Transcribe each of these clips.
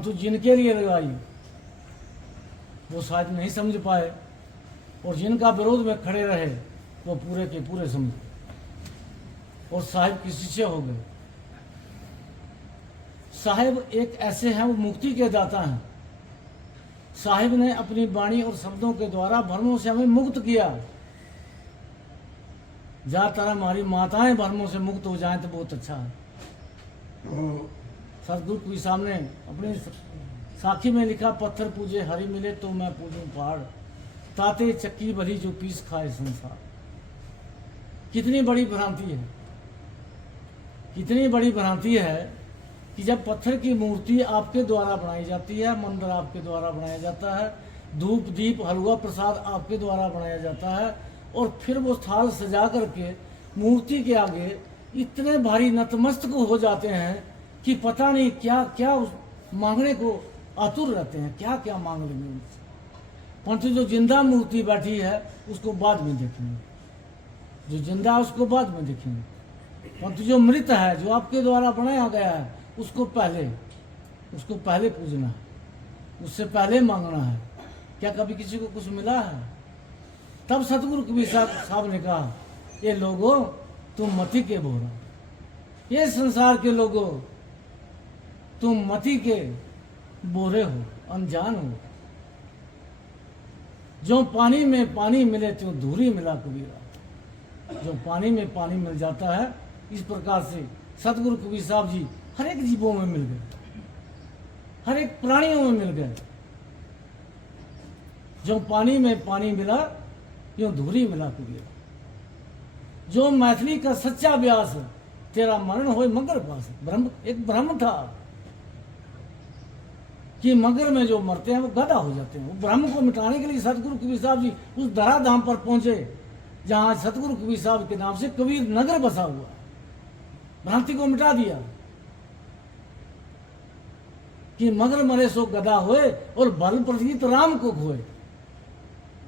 परंतु जिनके लिए लगाई वो शायद नहीं समझ पाए, और जिनका विरोध में खड़े रहे वो पूरे के पूरे समझे और साहिब की शिष्य हो गए। साहिब एक ऐसे हैं, वो मुक्ति के दाता हैं। साहिब ने अपनी वाणी और शब्दों के द्वारा भ्रमों से हमें मुक्त किया। जहाँ तरह हमारी माताएं भ्रमों से मुक्त हो जाएं तो बहुत अच्छा है। सतगुरु के सामने अपनी साखी में लिखा, पत्थर पूजे हरि मिले तो मैं पूजूं पहाड़, ताते चक्की भरी जो पीस खाए संसार। कितनी बड़ी भ्रांति है, कितनी बड़ी भ्रांति है कि जब पत्थर की मूर्ति आपके द्वारा बनाई जाती है, मंदिर आपके द्वारा बनाया जाता है, धूप दीप हलवा प्रसाद आपके द्वारा बनाया जाता है, और फिर वो थाल सजा करके मूर्ति के आगे इतने भारी नतमस्तक हो जाते हैं कि पता नहीं क्या क्या उस मांगने को आतुर रहते हैं, क्या क्या मांग लेंगे उनसे। परंतु जो जिंदा मूर्ति बैठी है उसको बाद में देखेंगे, जो जिंदा है उसको बाद में देखेंगे, परंतु जो मृत है, जो आपके द्वारा बनाया गया है, उसको पहले पूजना है, उससे पहले मांगना है। क्या कभी किसी को कुछ मिला है? तब सतगुरु कबीर साहब ने कहा, ये लोगों तुम मति के बोरा, ये संसार के लोगों तुम मति के बोरे हो, अनजान हो। जो पानी में पानी मिले तो धूरी मिला कबीरा। जो पानी में पानी मिल जाता है, इस प्रकार से सतगुरु कबीर साहब जी हर एक जीवों में मिल गए, हर एक प्राणियों में मिल गए। जो पानी में पानी मिला यूं धूरी मिला कबीरा। जो मैथिली का सच्चा व्यास, तेरा मरण होए मगर पास। ब्रह्म एक ब्रह्म था कि मगर में जो मरते हैं वो गधा हो जाते हैं। वो ब्रह्म को मिटाने के लिए सतगुरु कबीर साहब जी उस धराधाम पर पहुंचे जहां सतगुरु कबीर साहब के नाम से कबीर नगर बसा हुआ। भ्रांति को मिटा दिया कि मगर मरे सो गधा होए और बल प्रतीत राम को खोए।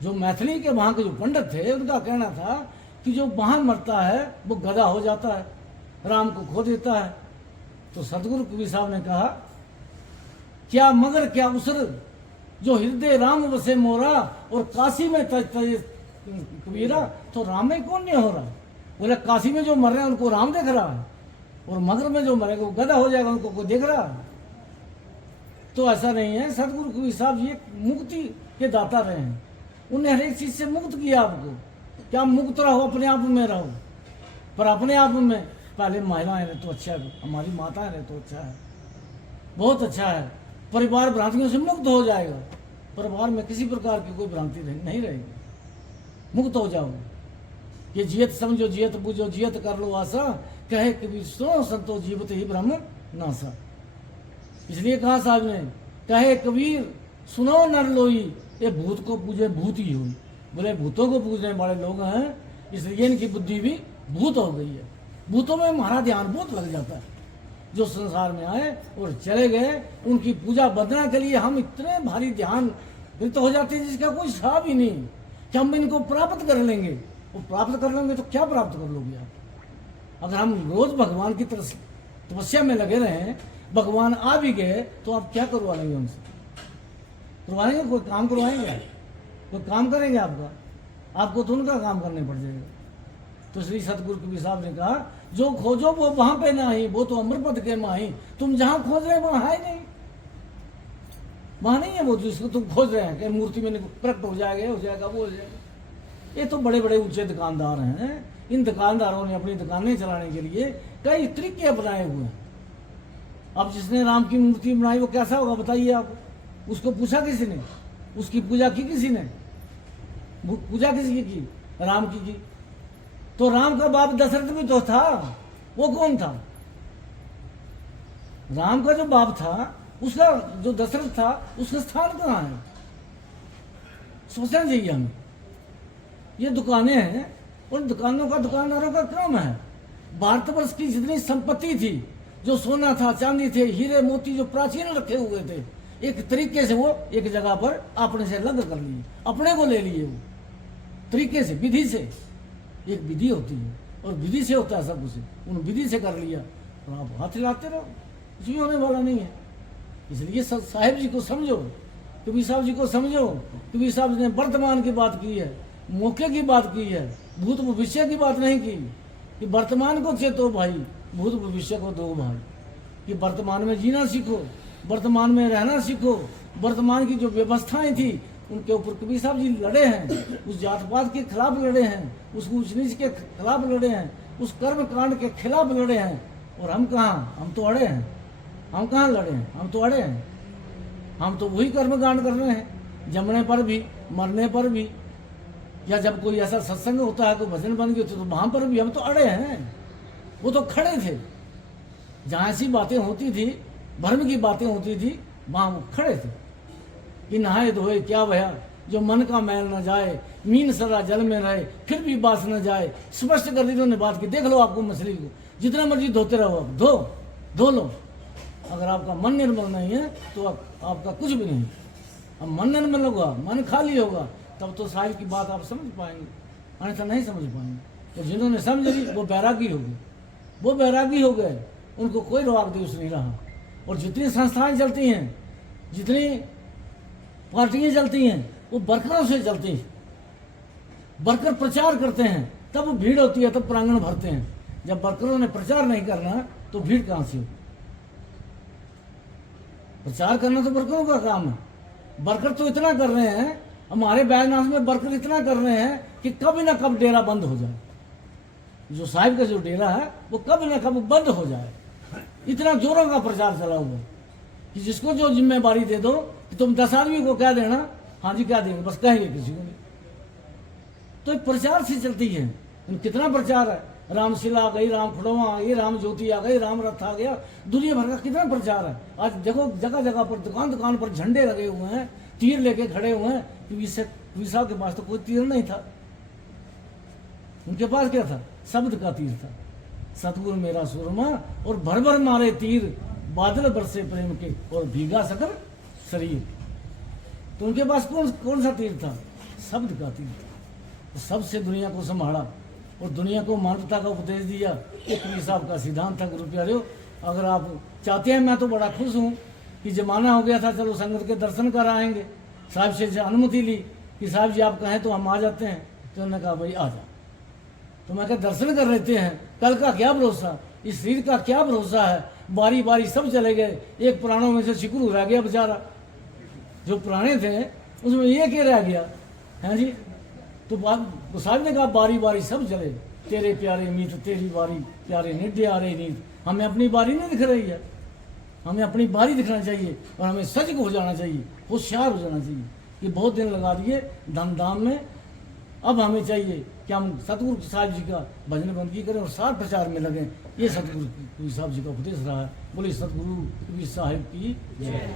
जो मैथिली के वहां के जो पंडित थे उनका कहना था कि जो वहां मरता है वो गधा हो जाता है, राम को खो देता है। तो सतगुरु कबीर साहब ने कहा, क्या मगर क्या उसर जो हृदय राम बसे मोरा, और काशी में तज तज कबीरा, तो राम में कौन नहीं हो रहा। बोले काशी में जो मर रहे हैं उनको राम देख रहा है, और मगर में जो मरेगा वो गधा हो जाएगा, उनको कोई देख रहा है। तो ऐसा नहीं है। सतगुरु कबीर साहब जी एक मुक्ति के दाता रहे हैं। उन्हें हर एक चीज से मुक्त किया आपको। क्या मुक्त रहो, अपने आप में रहो, पर अपने आप में पहले महिलाएं रहे तो अच्छा है, हमारी माताएं रहे तो अच्छा है, बहुत अच्छा है। परिवार भ्रांतियों से मुक्त हो जाएगा, परिवार में किसी प्रकार की कोई भ्रांति नहीं रहेगी, मुक्त हो जाओ। ये जियत समझो जियत बुझो जियत कर लो आशा, कहे कबीर सुनो संतो जीवत ही ब्रह्म नासा। इसलिए कहा साहब ने, कहे कबीर सुनो नर लोई, ये भूत को पूजे भूत ही हुई। बोले भूतों को पूजने वाले लोग हैं, इसलिए इनकी बुद्धि भी भूत हो गई है। भूतों में हमारा ध्यान बहुत लग जाता है। जो संसार में आए और चले गए, उनकी पूजा वंदना के लिए हम इतने भारी ध्यान व्यक्त हो जाते हैं जिसका कोई हिसाब ही नहीं कि हम इनको प्राप्त कर लेंगे। वो प्राप्त कर लेंगे तो क्या प्राप्त कर लोगे आप? अगर हम रोज भगवान की तरफ तपस्या में लगे रहे, भगवान आ भी गए तो आप क्या करवा लेंगे उनसे? करवाएंगे? कोई काम करवाएंगे? कोई काम करेंगे आपका? आपको तो उनका काम करने पड़ जाएगा। तो श्री सतगुरु कबीर साहब ने कहा, जो खोजो वो वहां पे ना ही, वो तो अमरपद के माही। तुम जहां खोज रहे वहां है नहीं, वहां नहीं है वो जिसको तुम खोज रहे हैं कि मूर्ति में प्रकट हो जाएगा वो हो जाएगा। ये तो बड़े बड़े ऊंचे दुकानदार हैं। इन दुकानदारों ने अपनी दुकानें चलाने के लिए कई तरीके अपनाए हुए हैं। अब जिसने राम की मूर्ति बनाई वो कैसा होगा बताइए आप? उसको पूछा किसी ने? उसकी पूजा की किसी ने? पूजा किसी की? राम की। तो राम का बाप दशरथ भी तो था। वो कौन था? राम का जो बाप था, उसका जो दशरथ था, उसका स्थान कहाँ है? सोचना चाहिए हमें। ये दुकानें हैं, उन दुकानों का दुकानदारों का काम है। भारतवर्ष की जितनी संपत्ति थी, जो सोना था, चांदी थे, हीरे मोती जो प्राचीन रखे हुए थे, एक तरीके से वो एक जगह पर अपने से अलग कर लिए, अपने को ले लिए। वो तरीके से, विधि से, एक विधि होती है और विधि से होता है सब कुछ। उन विधि से कर लिया और आप हाथ हिलाते रहो, कुछ भी होने वाला नहीं है। इसलिए साहिब जी को समझो, कबीर साहब जी को समझो। कबीर साहब ने वर्तमान की बात की है, मौके की बात की है, भूत भविष्य की बात नहीं की कि वर्तमान को चेतो भाई, भूत भविष्य को दो भाई। कि वर्तमान में जीना सीखो, वर्तमान में रहना सीखो। वर्तमान की जो व्यवस्थाएं थी उनके ऊपर कबीर साहब जी लड़े हैं, उस जात पात के खिलाफ लड़े हैं, उस ऊंच नीच के खिलाफ लड़े हैं, उस कर्म कांड के खिलाफ लड़े हैं। और हम कहाँ, हम तो अड़े हैं। हम कहाँ लड़े हैं, हम तो अड़े हैं। हम तो वही कर्म कांड कर रहे हैं, जमने पर भी, मरने पर भी, या जब कोई ऐसा सत्संग होता है, कोई भजन बन गया तो वहां पर भी हम तो अड़े हैं। वो तो खड़े थे, जहाँ ऐसी बातें होती थी, भर्म की बातें होती थी, वहां वो खड़े थे कि नहाए धोए क्या भया, जो मन का मैल न जाए, मीन सदा जल में रहे, फिर भी बास न जाए। स्पष्ट कर दी उन्होंने बात की। देख लो आपको मछली को जितना मर्जी धोते रहो, आप धो लो। अगर आपका मन निर्मल नहीं है तो आपका कुछ भी नहीं। अब मन निर्मल होगा, मन खाली होगा, तब तो साहिब की बात आप समझ पाएंगे, अन्यथा नहीं समझ पाएंगे। तो जिन्होंने समझ ली वो बैरागी हो गए, वो बैरागी हो गए, उनको कोई रोक दोष नहीं रहा। और जितनी संस्थाएं चलती हैं, जितनी पार्टियां चलती हैं, वो वर्करों से चलती हैं। वर्कर प्रचार करते हैं तब भीड़ होती है, तब प्रांगण भरते हैं। जब वर्करों ने प्रचार नहीं करना तो भीड़ कहां से होगी? प्रचार करना तो वर्करों का काम है। वर्कर तो इतना कर रहे हैं, हमारे बैजनाथ में वर्कर इतना कर रहे हैं कि कभी ना कब डेरा बंद हो जाए। जो साहिब का जो डेरा है वो कभी ना कभी बंद हो जाए, इतना जोरों का प्रचार चला हुआ है कि जिसको जो जिम्मेवारी दे दो कि तुम 10 आदमी को क्या देना, हाँ जी क्या देंगे, बस कहेंगे किसी को नहीं। तो प्रचार से चलती है। कितना प्रचार है, रामशिला आ गई, राम खड़ोवा आ गई, राम ज्योति आ गई, राम रथ आ गया, दुनिया भर का कितना प्रचार है। आज देखो जगह जगह पर, दुकान दुकान पर झंडे लगे हुए हैं, तीर लेके खड़े हुए हैं। कबीर साहब के पास तो कोई तीर नहीं था, उनके पास क्या था? शब्द का तीर था। सतगुरु मेरा सुरमा और भर भर मारे तीर, बादल बरसे प्रेम के और भीगा सकर शरीर। तो उनके पास कौन सा तीर था? शब्द का तीर था। तो सबसे दुनिया को संभाला और दुनिया को मानवता का उपदेश दिया। ये कबीर साहब का सिद्धांत था। गुरु प्यारे, अगर आप चाहते हैं, मैं तो बड़ा खुश हूँ कि जमाना हो गया था, चलो संगत के दर्शन कर आएंगे। साहब से अनुमति ली कि साहब जी आप कहें तो हम आ जाते हैं। तो उन्होंने कहा भाई आ जा। तो मैं कहा दर्शन कर लेते हैं, कल का क्या भरोसा, इस शरीर का क्या भरोसा है। बारी बारी सब चले गए, एक प्राणों में से शिकुरू रह गया बेचारा। जो पुराने थे उसमें एक ही रह गया है जी। तो साहब ने कहा बारी बारी सब चले, तेरे प्यारे मीत तेरी बारी प्यारे निड्ढे आ रही नीत। हमें अपनी बारी नहीं दिख रही है, हमें अपनी बारी दिखना चाहिए और हमें सजग हो जाना चाहिए, होशियार हो जाना चाहिए। ये बहुत दिन लगा दिए धम धाम में। अब हमें चाहिए कि हम सतगुरु साहिब जी का भजन बंदगी करें और साथ प्रचार में लगें। ये सतगुरु साहिब जी का उपदेश रहा है। बोले सतगुरु कबीर साहिब की जय।